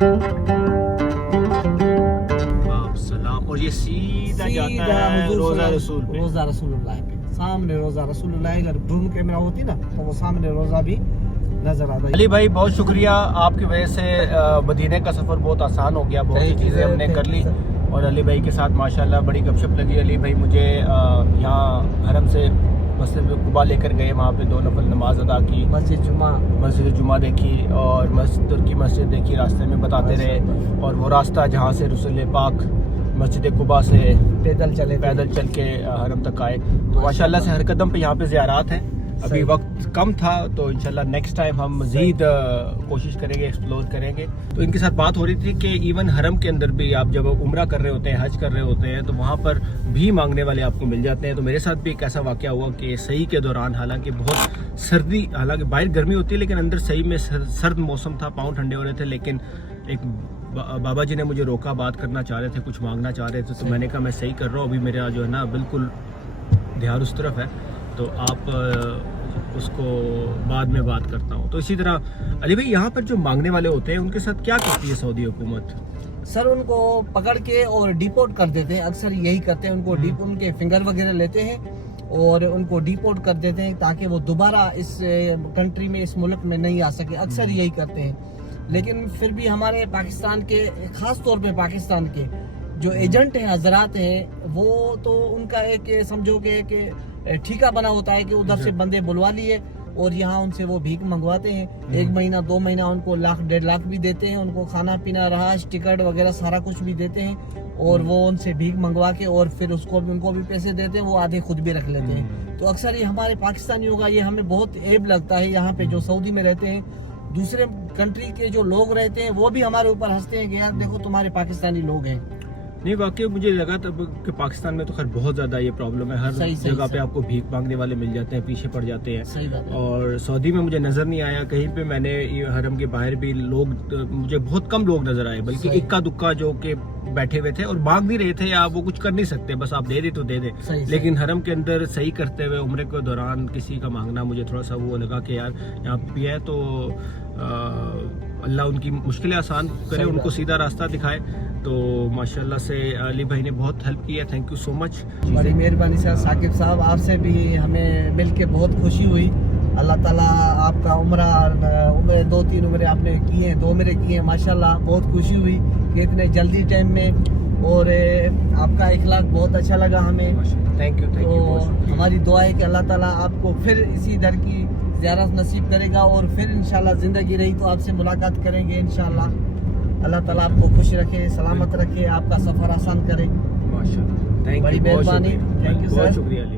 سلام. اور یہ سیدھا جاتا ہے روزہ رسول پہ. روزہ رسول اللہ پہ سامنے روزہ رسول اللہ. اگر ڈرون کیمرہ ہوتی نا تو وہ سامنے روزہ بھی نظر آتا ہے. علی بھائی بہت شکریہ, آپ کی وجہ سے مدینے کا سفر بہت آسان ہو گیا, بہت سی چیزیں ہم نے کر لی, اور علی بھائی کے ساتھ ماشاءاللہ بڑی گپ شپ لگی. علی بھائی مجھے یہاں حرم سے مسجد قباء لے کر گئے, وہاں پہ 2 نفل نماز ادا کی, مسجد جمعہ دیکھی, اور ترکی مسجد دیکھی, راستے میں بتاتے رہے, اور وہ راستہ جہاں سے رسول پاک مسجد قباء سے پیدل چل کے حرم تک آئے. تو ماشاءاللہ سے ہر قدم پہ یہاں پہ زیارات ہیں. ابھی وقت کم تھا تو انشاءاللہ نیکسٹ ٹائم ہم مزید کوشش کریں گے, ایکسپلور کریں گے. تو ان کے ساتھ بات ہو رہی تھی کہ ایون حرم کے اندر بھی آپ جب عمرہ کر رہے ہوتے ہیں, حج کر رہے ہوتے ہیں, تو وہاں پر بھی مانگنے والے آپ کو مل جاتے ہیں. تو میرے ساتھ بھی ایک ایسا واقعہ ہوا کہ صحیح کے دوران, حالانکہ بہت سردی, حالانکہ باہر گرمی ہوتی ہے لیکن اندر صحیح میں سرد موسم تھا, پاؤں ٹھنڈے ہو رہے تھے, لیکن ایک بابا جی نے مجھے روکا, بات کرنا چاہ رہے تھے, کچھ مانگنا چاہ رہے تھے. تو میں نے کہا میں صحیح کر رہا ہوں, ابھی میرا جو ہے نا بالکل دھیان اس طرف ہے, تو آپ اس کو بعد میں بات کرتا ہوں. تو اسی طرح علی بھائی یہاں پر جو مانگنے والے ہوتے ہیں ان کے ساتھ کیا کرتی ہے سعودی حکومت؟ سر ان کو پکڑ کے اور ڈیپورٹ کر دیتے ہیں, اکثر یہی کرتے ہیں. ان کو ان کے فنگر وغیرہ لیتے ہیں اور ان کو ڈیپورٹ کر دیتے ہیں تاکہ وہ دوبارہ اس کنٹری میں, اس ملک میں نہیں آ سکے. اکثر یہی کرتے ہیں. لیکن پھر بھی ہمارے پاکستان کے, خاص طور پہ پاکستان کے جو ایجنٹ ہیں, حضرات ہیں, وہ تو ان کا ایک سمجھو کہ ٹھیکہ بنا ہوتا ہے کہ ادھر سے بندے بلوا لیے اور یہاں ان سے وہ بھیک منگواتے ہیں. 1 مہینہ 2 مہینہ ان کو 1 لاکھ 1.5 لاکھ بھی دیتے ہیں, ان کو کھانا پینا, رہائش, ٹکٹ وغیرہ سارا کچھ بھی دیتے ہیں, اور وہ ان سے بھیک منگوا کے اور پھر اس کو بھی, ان کو بھی پیسے دیتے ہیں, وہ آدھے خود بھی رکھ لیتے ہیں. تو اکثر یہ ہمارے پاکستانیوں کا یہ ہمیں بہت عیب لگتا ہے. یہاں پہ جو سعودی میں رہتے ہیں, دوسرے کنٹری کے جو لوگ رہتے ہیں, وہ بھی ہمارے اوپر ہنستے ہیں کہ یار دیکھو تمہارے پاکستانی لوگ ہیں. نہیں واقعی مجھے لگا تھا کہ پاکستان میں تو خیر بہت زیادہ یہ پرابلم ہے, ہر جگہ پہ آپ کو بھیک مانگنے والے مل جاتے ہیں, پیچھے پڑ جاتے ہیں. اور سعودی میں مجھے نظر نہیں آیا کہیں پہ. میں نے حرم کے باہر بھی لوگ, مجھے بہت کم لوگ نظر آئے, بلکہ اکا دکا جو کہ بیٹھے ہوئے تھے اور مانگ نہیں رہے تھے, یا وہ کچھ کر نہیں سکتے, بس آپ دے دیں تو دے دیں. لیکن حرم کے اندر صحیح کرتے ہوئے عمرے کے دوران کسی کا مانگنا مجھے تھوڑا سا وہ لگا کہ یار یہاں پہ بھی ہے تو اللہ ان کی مشکلیں آسان کرے, ان کو سیدھا راستہ دکھائے. تو ماشاءاللہ سے علی بھائی نے بہت ہیلپ کی ہے, تھینک یو سو مچ. بڑی مہربانی سر. ثاقب صاحب آپ سے بھی ہمیں مل کے بہت خوشی ہوئی. اللہ تعالیٰ آپ کا عمرہ 2-3 عمرے آپ نے کی ہیں, 2 عمرے کی ہیں, ماشاءاللہ بہت خوشی ہوئی کہ اتنے جلدی ٹائم میں, اور آپ کا اخلاق بہت اچھا لگا ہمیں. Thank you. تو ہماری دعا ہے کہ اللہ تعالیٰ آپ کو پھر اسی در کی زیارت نصیب کرے گا, اور پھر انشاءاللہ زندگی رہی تو آپ سے ملاقات کریں گے انشاءاللہ. اللہ تعالیٰ آپ کو خوش رکھے, سلامت رکھے, آپ کا سفر آسان کرے. ماشاءاللہ. بڑی مہربانی. Thank you sir. بہت شکریہ علی.